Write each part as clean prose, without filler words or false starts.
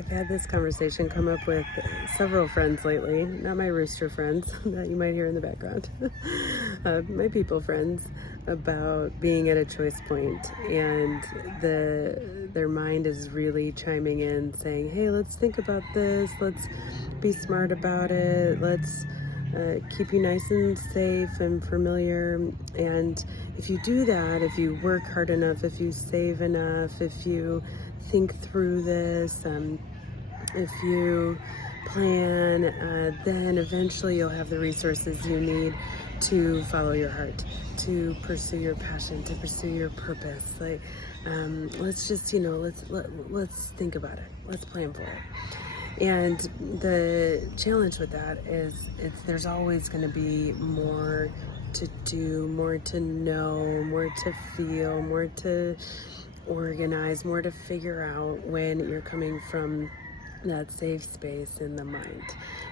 I've had this conversation come up with several friends lately, not my rooster friends that you might hear in the background, my people friends, about being at a choice point, and their mind is really chiming in saying, hey, let's think about this, let's be smart about it, let's keep you nice and safe and familiar. And if you do that, if you work hard enough, if you save enough, if you think through this, if you plan, then eventually you'll have the resources you need to follow your heart, to pursue your passion, to pursue your purpose. Like, let's just, let's think about it. Let's plan for it. And the challenge with that is there's always going to be more to do, more to know, more to feel, more to organize, more to figure out when you're coming from that safe space in the mind.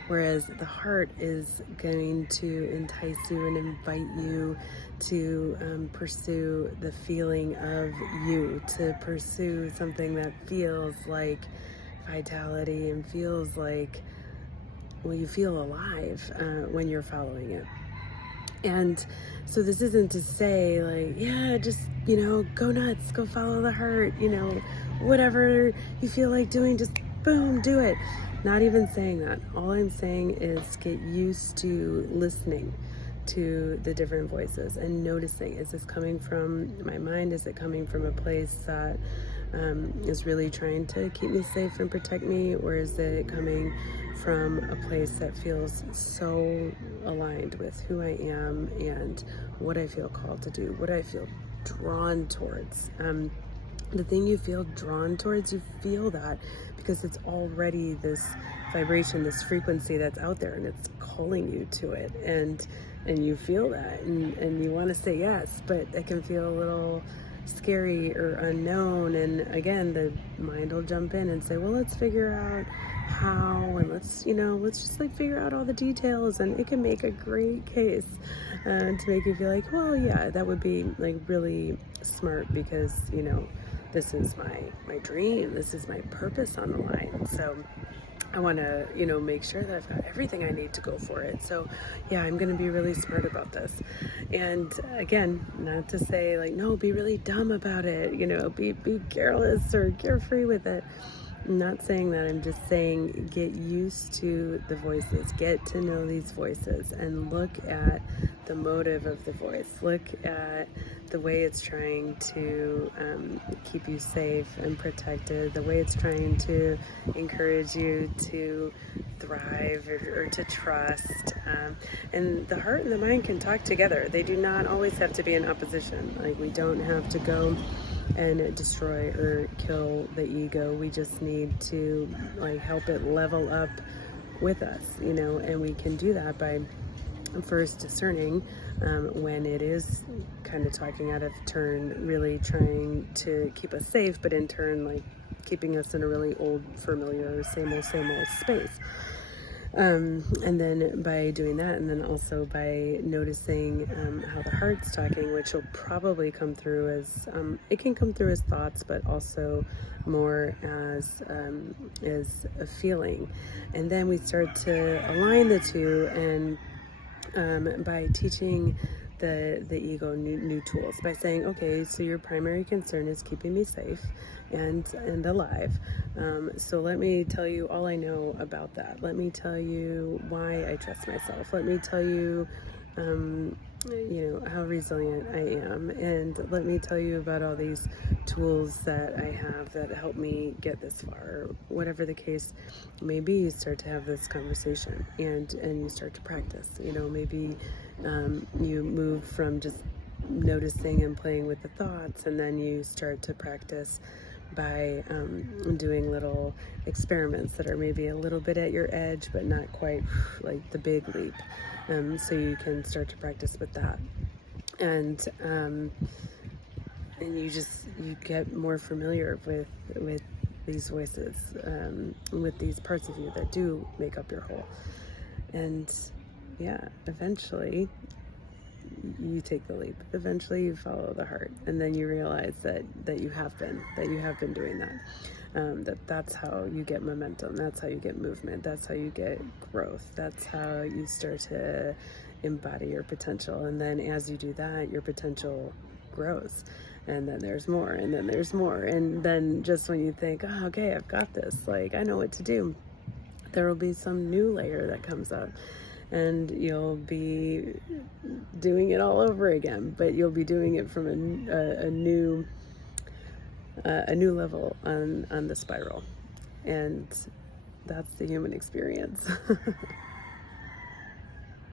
Whereas the heart is going to entice you and invite you to pursue the feeling of you, to pursue something that feels like vitality and feels like, well, you feel alive when you're following it. And so this isn't to say like, yeah, just, go nuts, go follow the heart, whatever you feel like doing, just boom, do it. Not even saying that. All I'm saying is get used to listening to the different voices and noticing, is this coming from my mind? Is it coming from a place that is really trying to keep me safe and protect me? Or is it coming from a place that feels so aligned with who I am and what I feel called to do, what I feel drawn towards? The thing you feel drawn towards, you feel that because it's already this vibration, this frequency that's out there, and it's calling you to it, and you feel that, and you want to say yes, but it can feel a little scary or unknown. And again, the mind will jump in and say, well, let's figure out how, and let's just like figure out all the details, and it can make a great case to make you feel like, well, yeah, that would be like really smart because this is my dream, this is my purpose on the line, so I want to make sure that I've got everything I need to go for it. So yeah, I'm going to be really smart about this. And again, not to say like, no, be really dumb about it, be careless or carefree with it. I'm not saying that. I'm just saying get used to the voices, get to know these voices, and look at the motive of the voice. Look at the way it's trying to keep you safe and protected, the way it's trying to encourage you to thrive or to trust. And the heart and the mind can talk together. They do not always have to be in opposition. Like, we don't have to go and destroy or kill the ego. We just need to like help it level up with us, and we can do that by first discerning when it is kind of talking out of turn, really trying to keep us safe, but in turn like keeping us in a really old, familiar, same old space. And then by doing that, and then also by noticing how the heart's talking, which will probably come through as it can come through as thoughts, but also more as a feeling. And then we start to align the two, and by teaching the ego new tools, by saying, okay, so your primary concern is keeping me safe and alive, so let me tell you all I know about that. Let me tell you why I trust myself. Let me tell you how resilient I am, and let me tell you about all these tools that I have that help me get this far. Whatever the case may be, you start to have this conversation, and you start to practice. Maybe you move from just noticing and playing with the thoughts, and then you start to practice by doing little experiments that are maybe a little bit at your edge, but not quite like the big leap. So you can start to practice with that, and you get more familiar with these voices, with these parts of you that do make up your whole. And yeah, eventually you take the leap. Eventually you follow the heart, and then you realize that you have been doing that. That's how you get momentum. That's how you get movement. That's how you get growth. That's how you start to embody your potential. And then as you do that, your potential grows. And then there's more, and then there's more. And then just when you think, oh, okay, I've got this, like, I know what to do, there will be some new layer that comes up. And you'll be doing it all over again, but you'll be doing it from a new level on the spiral. And that's the human experience.